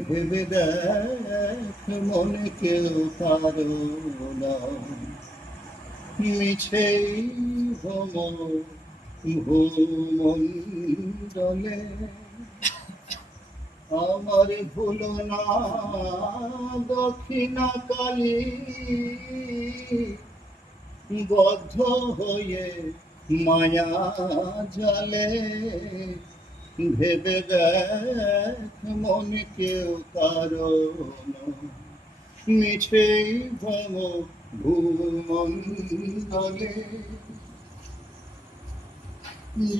ভেবে দেখ মনে কেউ কারও না মিছেই আমার ভুল না দক্ষিণা কালী বদ্ধ হয়ে মায়া জালে ভেবে দেখ মনে কেউ কারণ মিছেই ভ্রম ভূমণ্ডলে।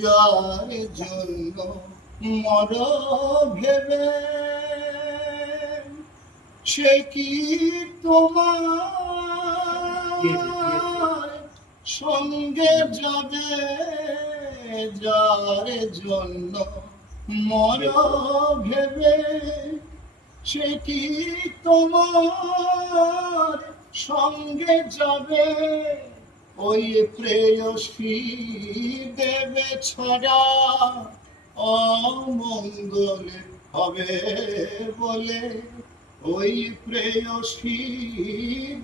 যার জন্য মর ভেবে সে কি তোমার সঙ্গে যাবে? যার জন্য মর ভেবে, সে কি তোমার সঙ্গে যাবে? ওই প্রেয়সী দেবে ছড়া অমঙ্গল হবে বলে। ওই প্রেয়সী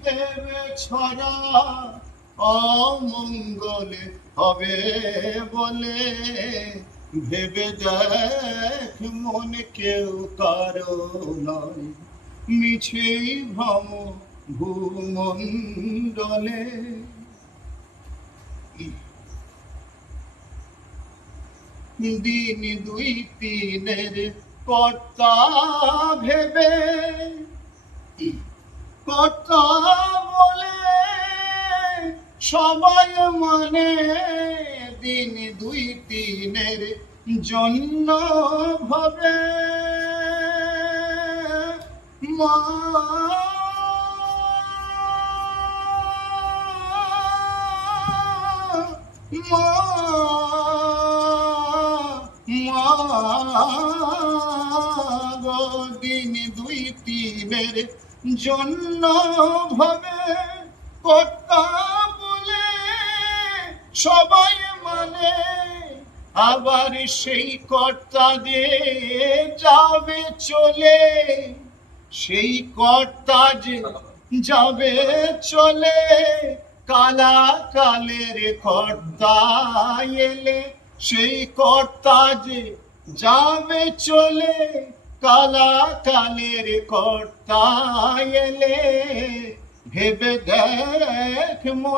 দেবে ছড়া অমঙ্গল হবে বলে ভেবে দেখ মন কেউ কারও নয়। মিছেই ভ্রম ভূমণ্ডলে। দিন দুই তিনের কর্তা ভেবে কর্তা সবাই মানে দিন দুই তিনের জন্য ভাবে। মা। মা। দিন দুই তিনের জন্য ভাবে। কর্তা সবাই মানে আবার সেই কর্তা দিয়ে যাবে চলে, সেই কর্তা যে যাবে চলে কালা কালের কর্তা এলে, সেই কর্তা যে যাবে চলে কালা কালের কর্তা এলে, ভেবে দেখ মন